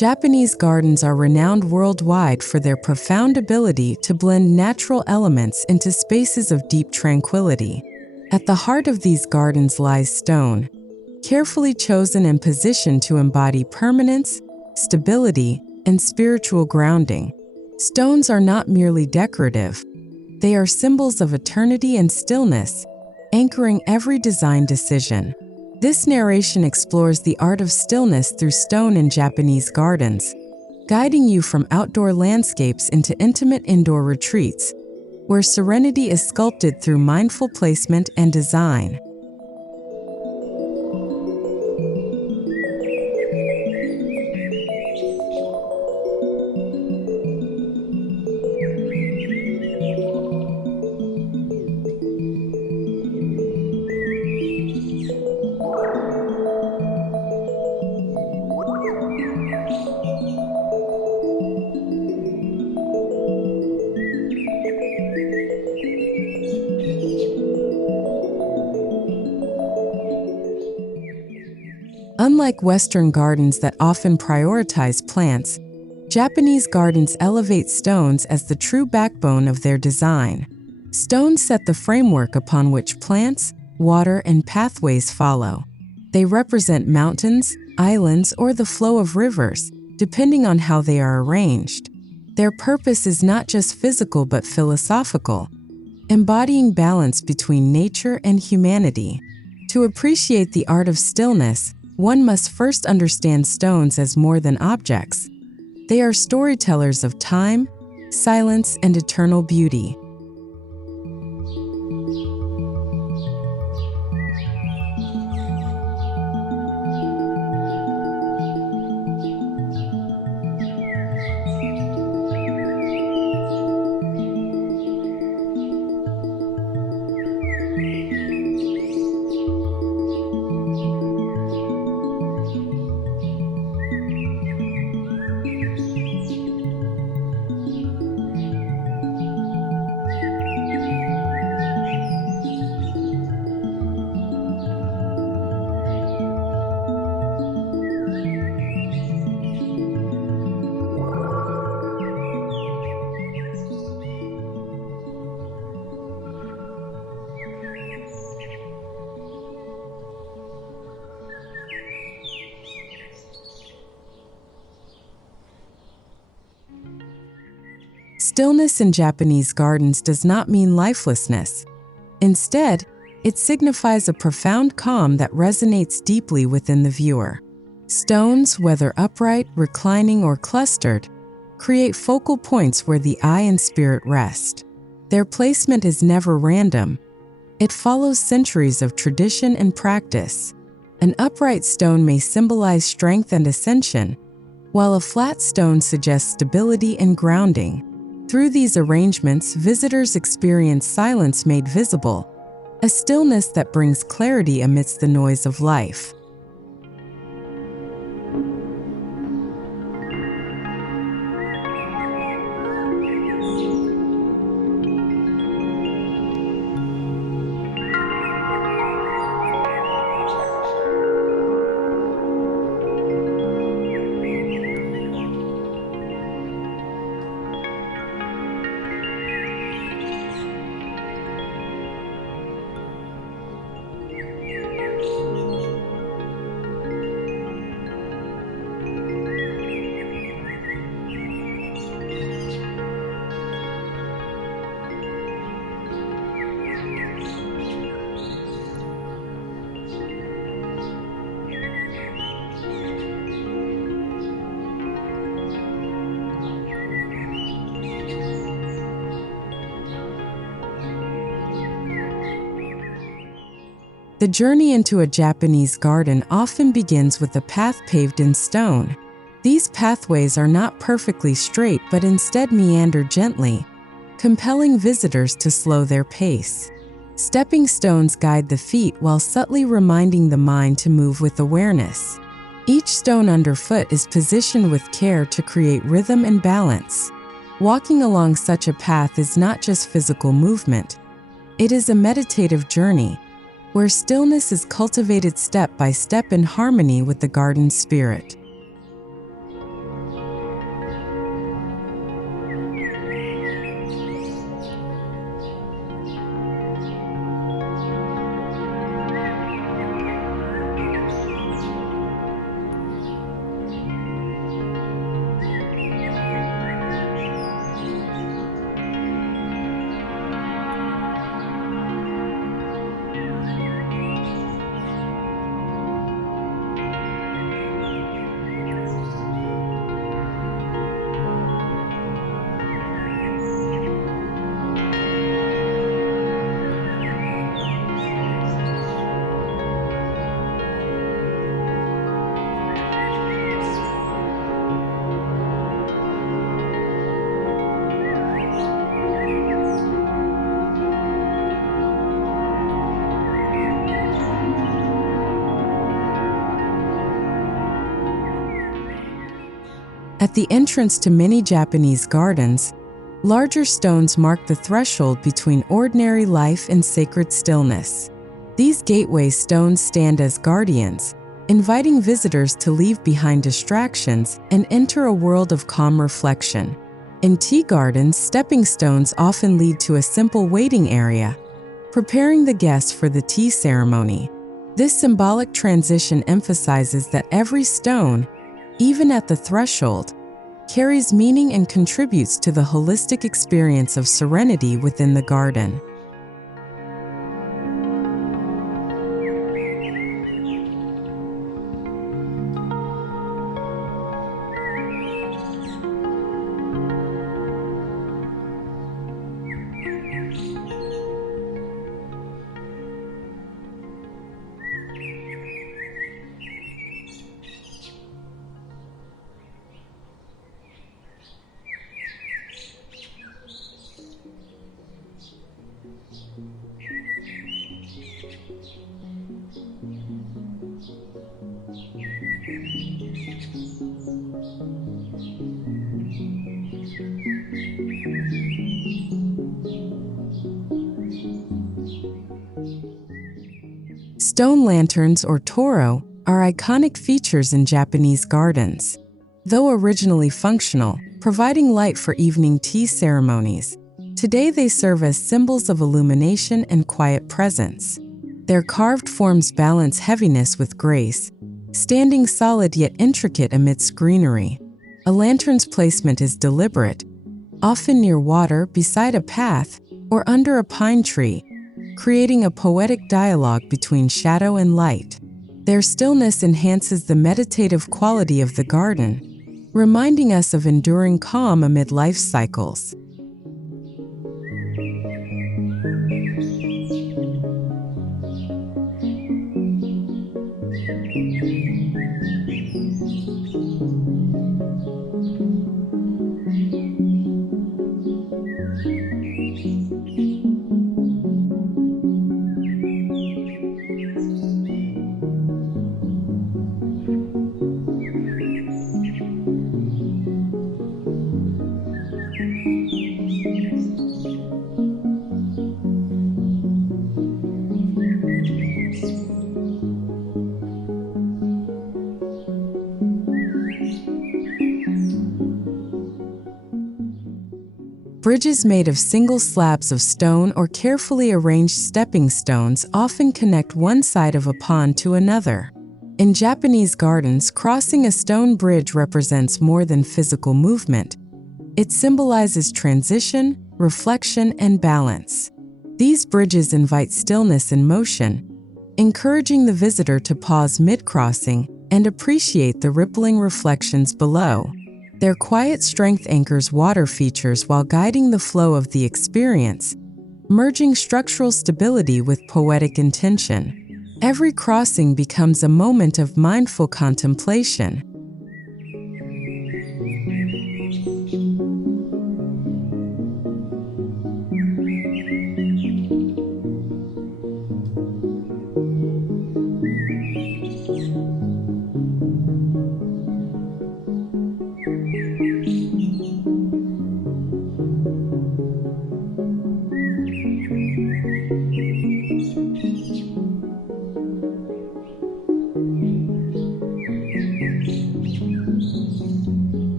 Japanese gardens are renowned worldwide for their profound ability to blend natural elements into spaces of deep tranquility. At the heart of these gardens lies stone, carefully chosen and positioned to embody permanence, stability, and spiritual grounding. Stones are not merely decorative. They are symbols of eternity and stillness, anchoring every design decision. This narration explores the art of stillness through stone in Japanese gardens, guiding you from outdoor landscapes into intimate indoor retreats, where serenity is sculpted through mindful placement and design. Unlike Western gardens that often prioritize plants, Japanese gardens elevate stones as the true backbone of their design. Stones set the framework upon which plants, water, and pathways follow. They represent mountains, islands, or the flow of rivers, depending on how they are arranged. Their purpose is not just physical but philosophical, embodying balance between nature and humanity. To appreciate the art of stillness, one must first understand stones as more than objects. They are storytellers of time, silence, and eternal beauty. Stillness in Japanese gardens does not mean lifelessness. Instead, it signifies a profound calm that resonates deeply within the viewer. Stones, whether upright, reclining, or clustered, create focal points where the eye and spirit rest. Their placement is never random. It follows centuries of tradition and practice. An upright stone may symbolize strength and ascension, while a flat stone suggests stability and grounding. Through these arrangements, visitors experience silence made visible, a stillness that brings clarity amidst the noise of life. The journey into a Japanese garden often begins with a path paved in stone. These pathways are not perfectly straight but instead meander gently, compelling visitors to slow their pace. Stepping stones guide the feet while subtly reminding the mind to move with awareness. Each stone underfoot is positioned with care to create rhythm and balance. Walking along such a path is not just physical movement. It is a meditative journey, where stillness is cultivated step by step in harmony with the garden spirit. At the entrance to many Japanese gardens, larger stones mark the threshold between ordinary life and sacred stillness. These gateway stones stand as guardians, inviting visitors to leave behind distractions and enter a world of calm reflection. In tea gardens, stepping stones often lead to a simple waiting area, preparing the guests for the tea ceremony. This symbolic transition emphasizes that every stone, even at the threshold, carries meaning and contributes to the holistic experience of serenity within the garden. Stone lanterns, or toro, are iconic features in Japanese gardens. Though originally functional, providing light for evening tea ceremonies, today they serve as symbols of illumination and quiet presence. Their carved forms balance heaviness with grace, standing solid yet intricate amidst greenery. A lantern's placement is deliberate, often near water, beside a path, or under a pine tree, creating a poetic dialogue between shadow and light. Their stillness enhances the meditative quality of the garden, reminding us of enduring calm amid life cycles. Bridges made of single slabs of stone or carefully arranged stepping stones often connect one side of a pond to another. In Japanese gardens, crossing a stone bridge represents more than physical movement. It symbolizes transition, reflection, and balance. These bridges invite stillness and motion, encouraging the visitor to pause mid-crossing and appreciate the rippling reflections below. Their quiet strength anchors water features while guiding the flow of the experience, merging structural stability with poetic intention. Every crossing becomes a moment of mindful contemplation.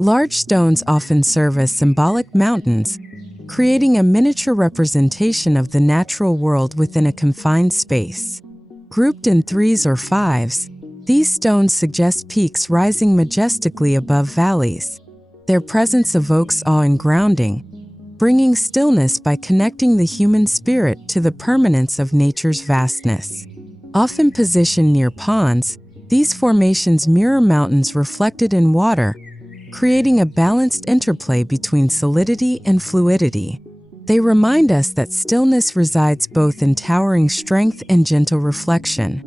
Large stones often serve as symbolic mountains, creating a miniature representation of the natural world within a confined space. Grouped in threes or fives, these stones suggest peaks rising majestically above valleys. Their presence evokes awe and grounding, bringing stillness by connecting the human spirit to the permanence of nature's vastness. Often positioned near ponds, these formations mirror mountains reflected in water, creating a balanced interplay between solidity and fluidity. They remind us that stillness resides both in towering strength and gentle reflection.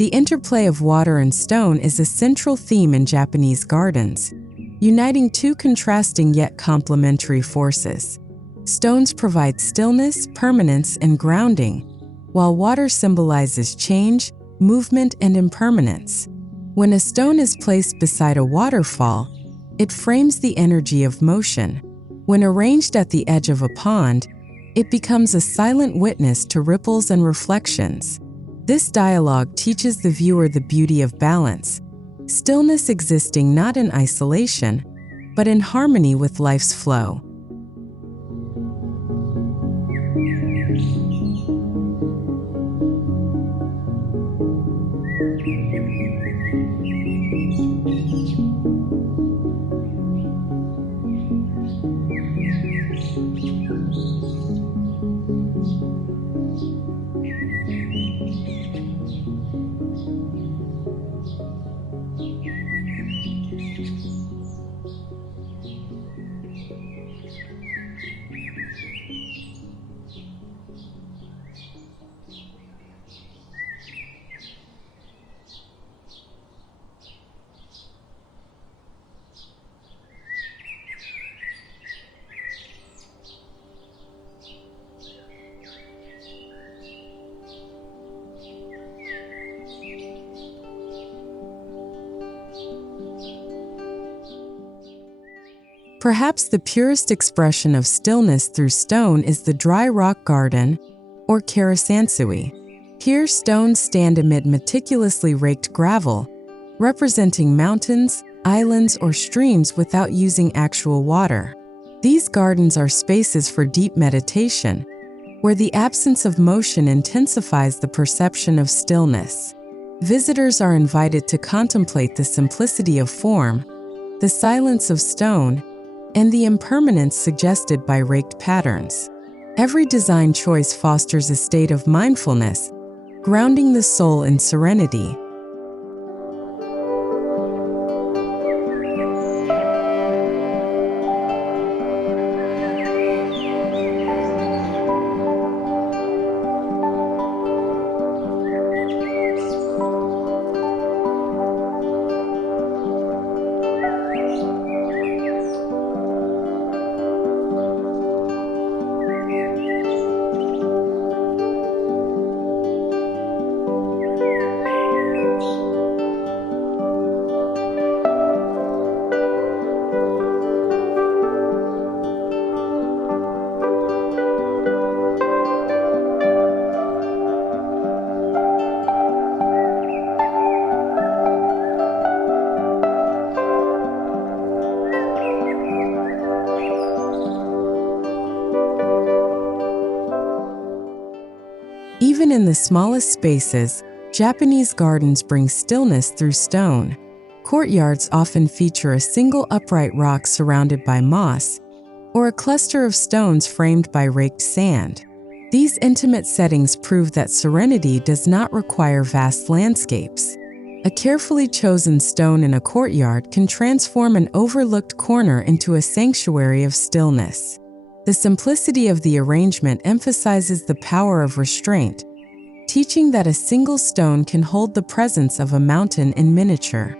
The interplay of water and stone is a central theme in Japanese gardens, uniting two contrasting yet complementary forces. Stones provide stillness, permanence, and grounding, while water symbolizes change, movement, and impermanence. When a stone is placed beside a waterfall, it frames the energy of motion. When arranged at the edge of a pond, it becomes a silent witness to ripples and reflections. This dialogue teaches the viewer the beauty of balance, stillness existing not in isolation, but in harmony with life's flow. Perhaps the purest expression of stillness through stone is the dry rock garden, or karasansui. Here, stones stand amid meticulously raked gravel, representing mountains, islands, or streams without using actual water. These gardens are spaces for deep meditation, where the absence of motion intensifies the perception of stillness. Visitors are invited to contemplate the simplicity of form, the silence of stone, and the impermanence suggested by raked patterns. Every design choice fosters a state of mindfulness, grounding the soul in serenity. in the smallest spaces, Japanese gardens bring stillness through stone. Courtyards often feature a single upright rock surrounded by moss, or a cluster of stones framed by raked sand. These intimate settings prove that serenity does not require vast landscapes. A carefully chosen stone in a courtyard can transform an overlooked corner into a sanctuary of stillness. The simplicity of the arrangement emphasizes the power of restraint, teaching that a single stone can hold the presence of a mountain in miniature.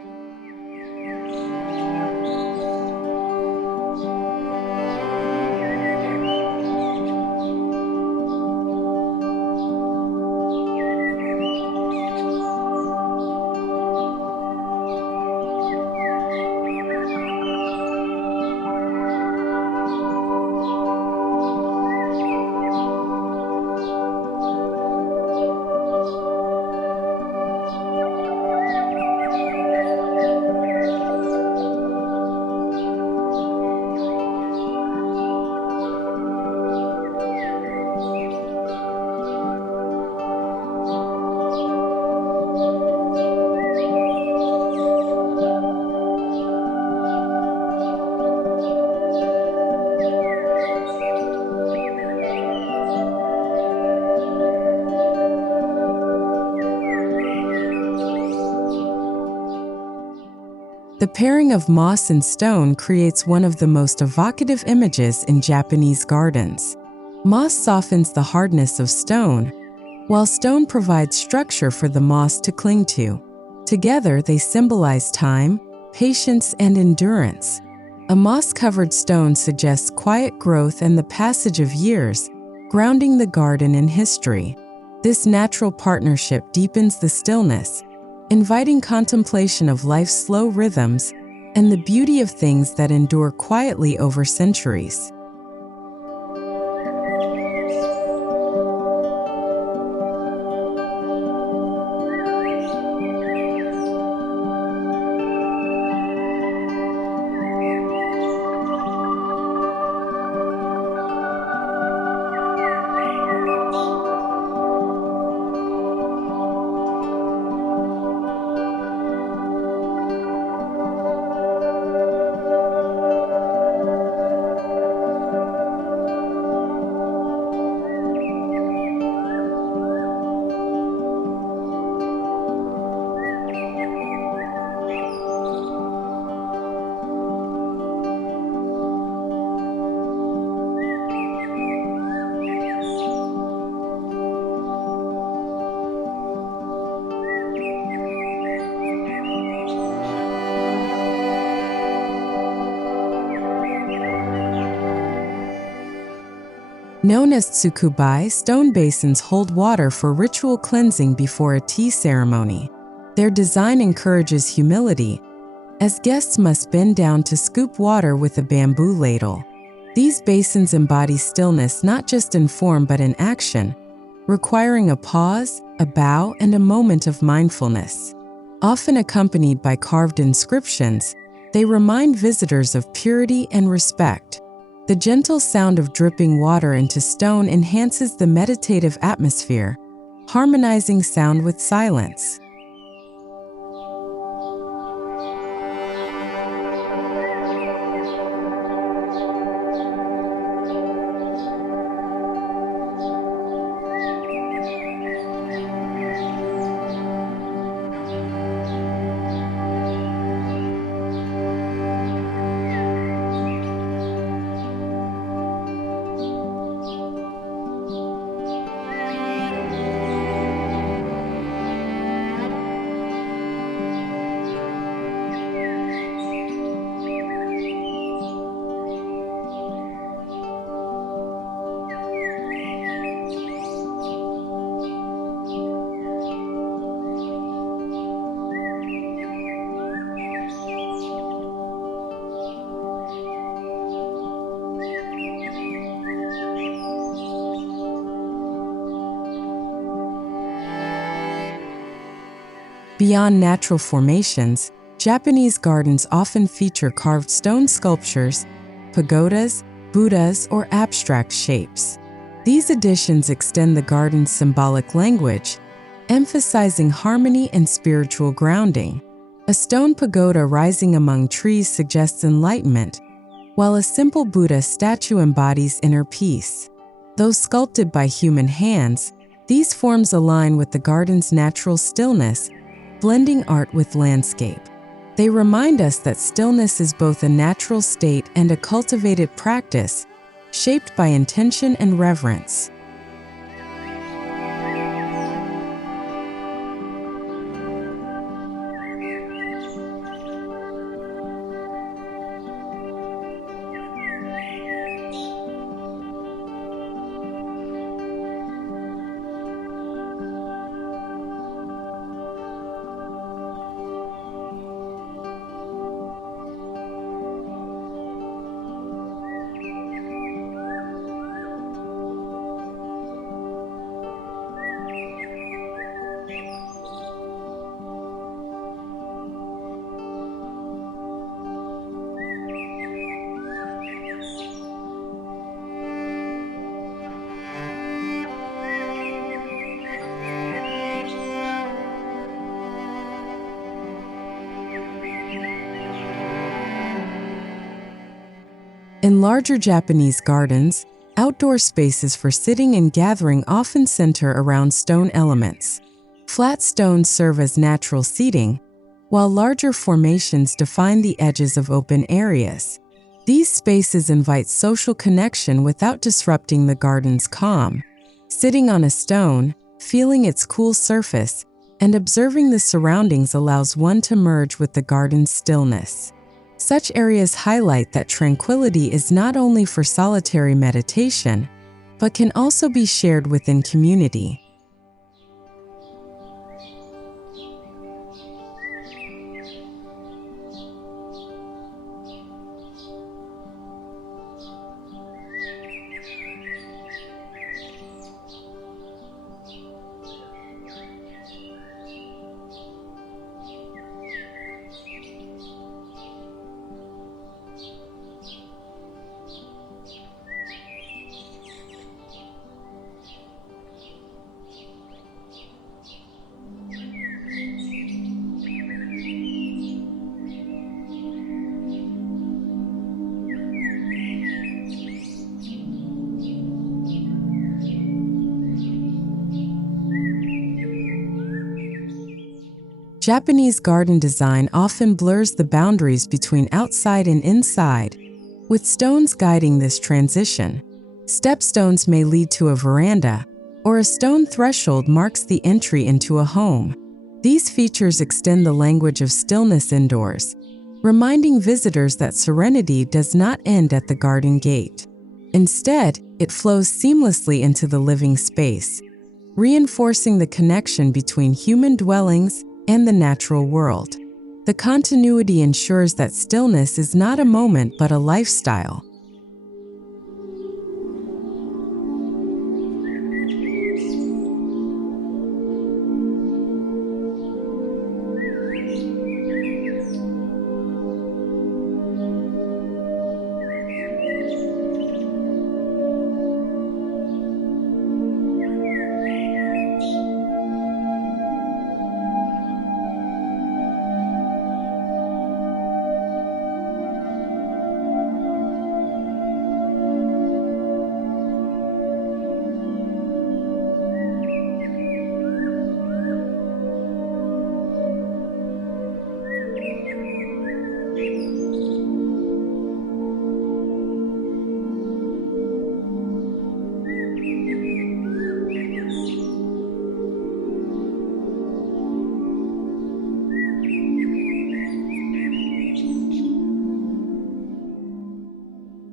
The pairing of moss and stone creates one of the most evocative images in Japanese gardens. Moss softens the hardness of stone, while stone provides structure for the moss to cling to. Together, they symbolize time, patience, and endurance. A moss-covered stone suggests quiet growth and the passage of years, grounding the garden in history. This natural partnership deepens the stillness, inviting contemplation of life's slow rhythms and the beauty of things that endure quietly over centuries. Known as tsukubai, stone basins hold water for ritual cleansing before a tea ceremony. Their design encourages humility, as guests must bend down to scoop water with a bamboo ladle. These basins embody stillness not just in form but in action, requiring a pause, a bow, and a moment of mindfulness. Often accompanied by carved inscriptions, they remind visitors of purity and respect. The gentle sound of dripping water into stone enhances the meditative atmosphere, harmonizing sound with silence. Beyond natural formations, Japanese gardens often feature carved stone sculptures, pagodas, Buddhas, or abstract shapes. These additions extend the garden's symbolic language, emphasizing harmony and spiritual grounding. A stone pagoda rising among trees suggests enlightenment, while a simple Buddha statue embodies inner peace. Though sculpted by human hands, these forms align with the garden's natural stillness, blending art with landscape. They remind us that stillness is both a natural state and a cultivated practice, shaped by intention and reverence. In larger Japanese gardens, outdoor spaces for sitting and gathering often center around stone elements. Flat stones serve as natural seating, while larger formations define the edges of open areas. These spaces invite social connection without disrupting the garden's calm. Sitting on a stone, feeling its cool surface, and observing the surroundings allows one to merge with the garden's stillness. Such areas highlight that tranquility is not only for solitary meditation, but can also be shared within community. Japanese garden design often blurs the boundaries between outside and inside, with stones guiding this transition. Stepstones may lead to a veranda, or a stone threshold marks the entry into a home. These features extend the language of stillness indoors, reminding visitors that serenity does not end at the garden gate. Instead, it flows seamlessly into the living space, reinforcing the connection between human dwellings and the natural world. The continuity ensures that stillness is not a moment but a lifestyle.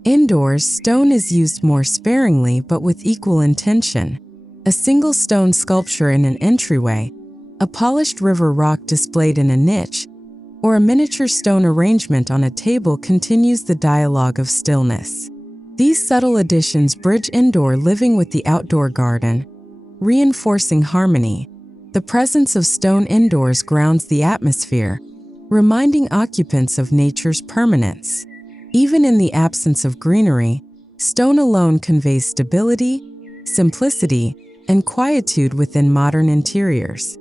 Indoors, stone is used more sparingly but with equal intention. A single stone sculpture in an entryway, a polished river rock displayed in a niche, or a miniature stone arrangement on a table continues the dialogue of stillness. These subtle additions bridge indoor living with the outdoor garden, reinforcing harmony. The presence of stone indoors grounds the atmosphere, reminding occupants of nature's permanence. Even in the absence of greenery, stone alone conveys stability, simplicity, and quietude within modern interiors.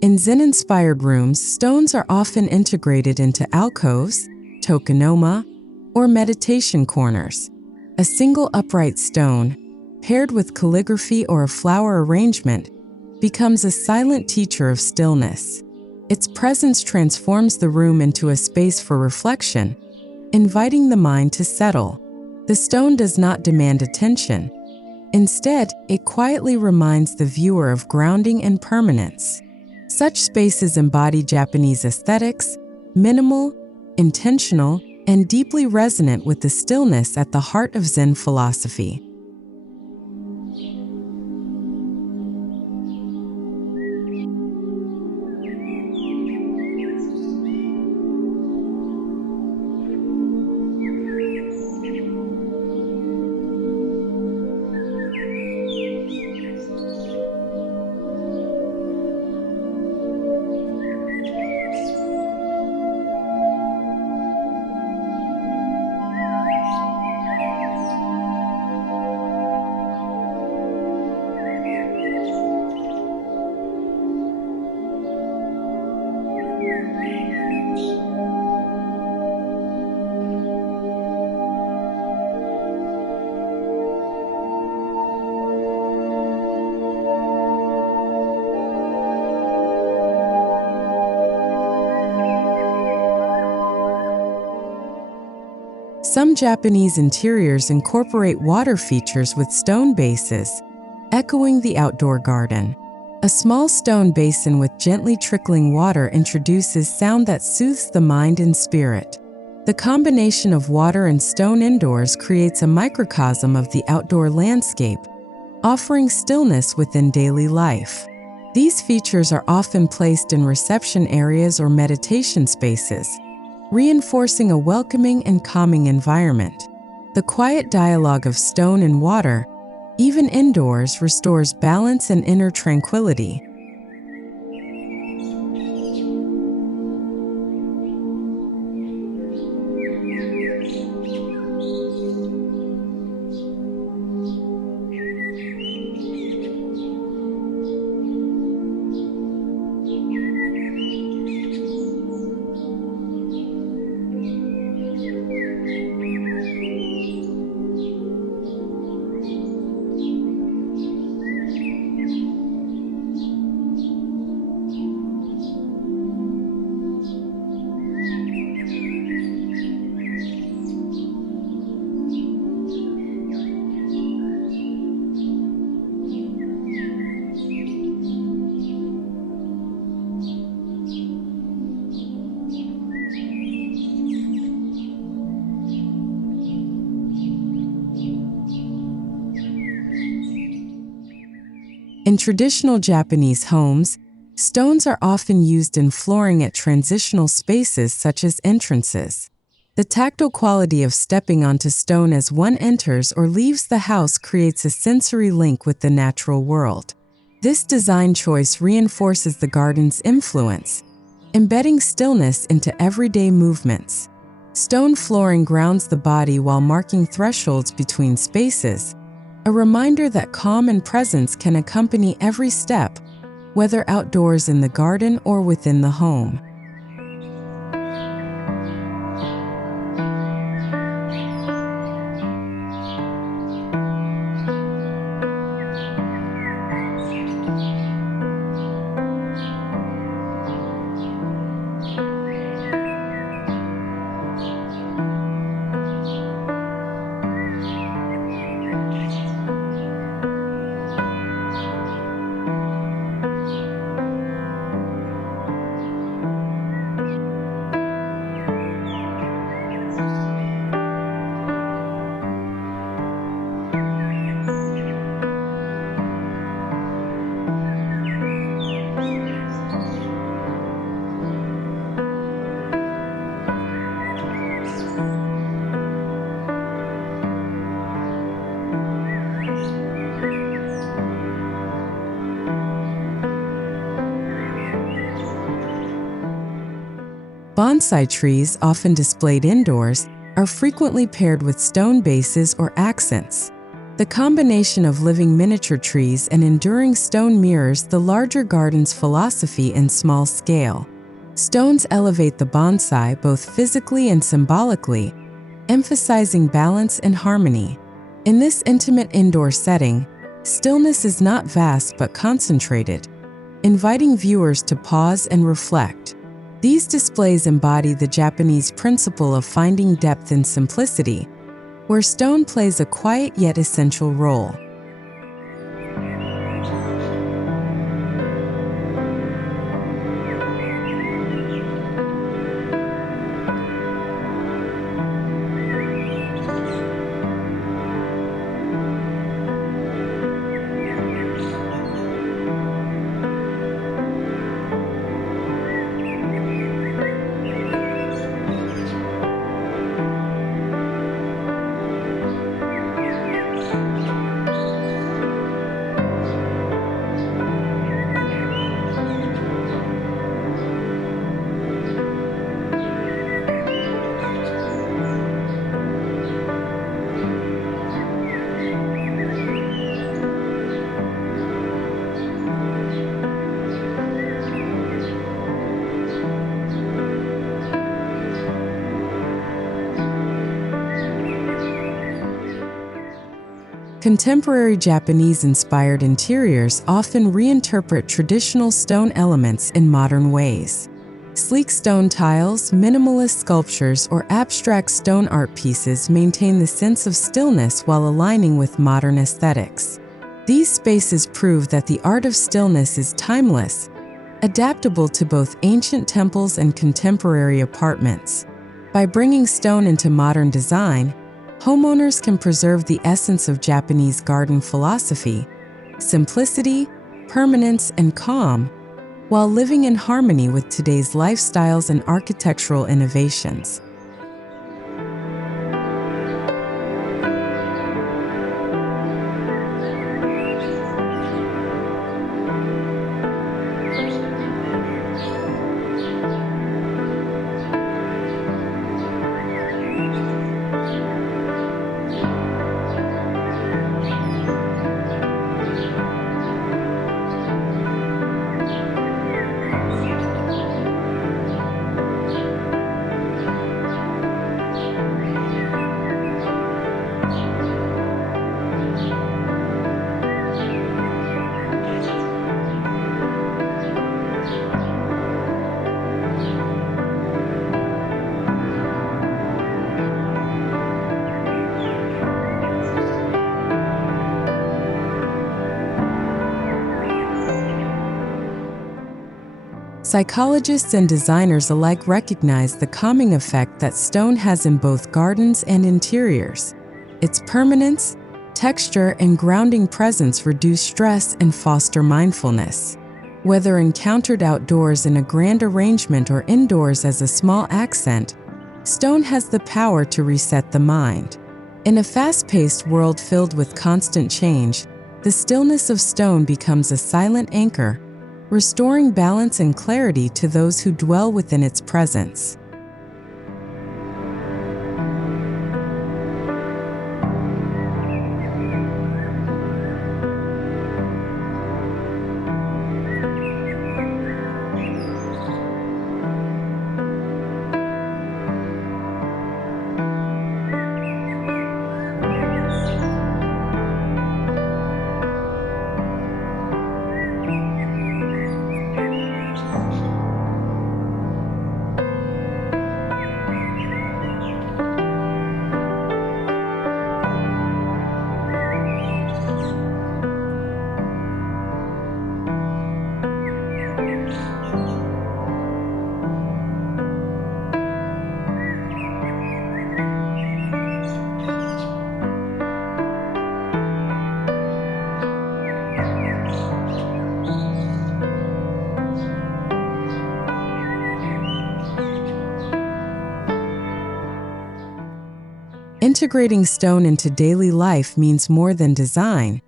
In Zen-inspired rooms, stones are often integrated into alcoves, tokonoma, or meditation corners. A single upright stone, paired with calligraphy or a flower arrangement, becomes a silent teacher of stillness. Its presence transforms the room into a space for reflection, inviting the mind to settle. The stone does not demand attention. Instead, it quietly reminds the viewer of grounding and permanence. Such spaces embody Japanese aesthetics, minimal, intentional, and deeply resonant with the stillness at the heart of Zen philosophy. Some Japanese interiors incorporate water features with stone bases, echoing the outdoor garden. A small stone basin with gently trickling water introduces sound that soothes the mind and spirit. The combination of water and stone indoors creates a microcosm of the outdoor landscape, offering stillness within daily life. These features are often placed in reception areas or meditation spaces, reinforcing a welcoming and calming environment. The quiet dialogue of stone and water, even indoors, restores balance and inner tranquility. In traditional Japanese homes, stones are often used in flooring at transitional spaces such as entrances. The tactile quality of stepping onto stone as one enters or leaves the house creates a sensory link with the natural world. This design choice reinforces the garden's influence, embedding stillness into everyday movements. Stone flooring grounds the body while marking thresholds between spaces, a reminder that calm and presence can accompany every step, whether outdoors in the garden or within the home. Bonsai trees, often displayed indoors, are frequently paired with stone bases or accents. The combination of living miniature trees and enduring stone mirrors the larger garden's philosophy in small scale. Stones elevate the bonsai both physically and symbolically, emphasizing balance and harmony. In this intimate indoor setting, stillness is not vast but concentrated, inviting viewers to pause and reflect. These displays embody the Japanese principle of finding depth in simplicity, where stone plays a quiet yet essential role. Contemporary Japanese-inspired interiors often reinterpret traditional stone elements in modern ways. Sleek stone tiles, minimalist sculptures, or abstract stone art pieces maintain the sense of stillness while aligning with modern aesthetics. These spaces prove that the art of stillness is timeless, adaptable to both ancient temples and contemporary apartments. By bringing stone into modern design, homeowners can preserve the essence of Japanese garden philosophy, simplicity, permanence, and calm, while living in harmony with today's lifestyles and architectural innovations. Psychologists and designers alike recognize the calming effect that stone has in both gardens and interiors. Its permanence, texture, and grounding presence reduce stress and foster mindfulness. Whether encountered outdoors in a grand arrangement or indoors as a small accent, stone has the power to reset the mind. In a fast-paced world filled with constant change, the stillness of stone becomes a silent anchor, restoring balance and clarity to those who dwell within its presence. Integrating stone into daily life means more than design.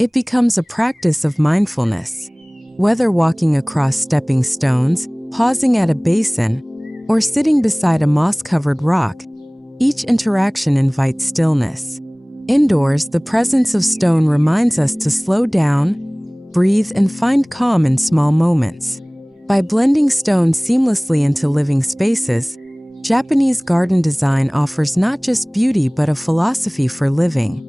It becomes a practice of mindfulness. Whether walking across stepping stones, pausing at a basin, or sitting beside a moss-covered rock, each interaction invites stillness. Indoors, the presence of stone reminds us to slow down, breathe, and find calm in small moments. By blending stone seamlessly into living spaces, Japanese garden design offers not just beauty but a philosophy for living,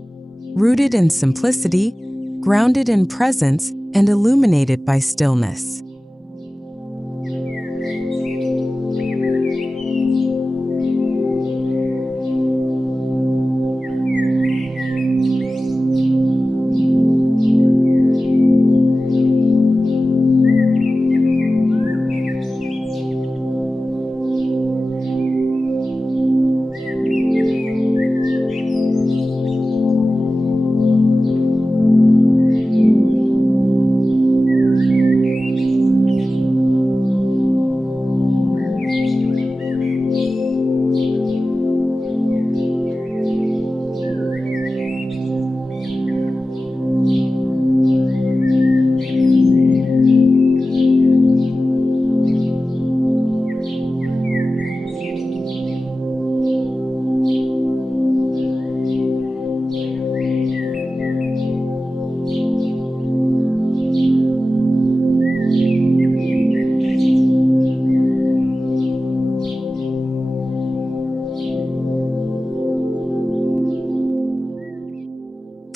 rooted in simplicity, grounded in presence, and illuminated by stillness.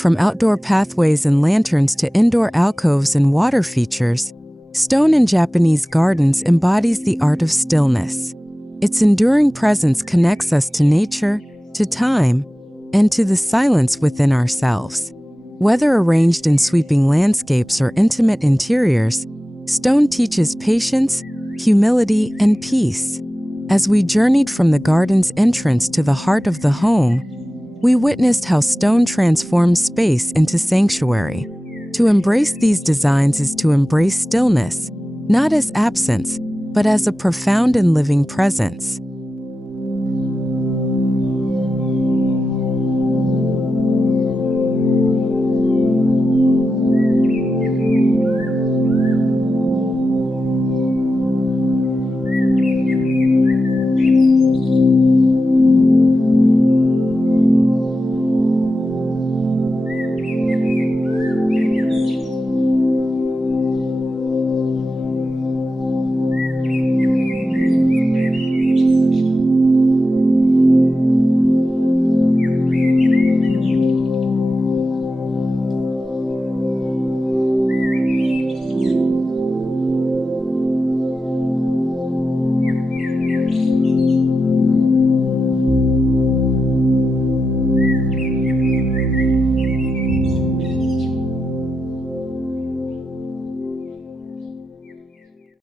From outdoor pathways and lanterns to indoor alcoves and water features, stone in Japanese gardens embodies the art of stillness. Its enduring presence connects us to nature, to time, and to the silence within ourselves. Whether arranged in sweeping landscapes or intimate interiors, stone teaches patience, humility, and peace. As we journeyed from the garden's entrance to the heart of the home, we witnessed how stone transforms space into sanctuary. To embrace these designs is to embrace stillness, not as absence, but as a profound and living presence.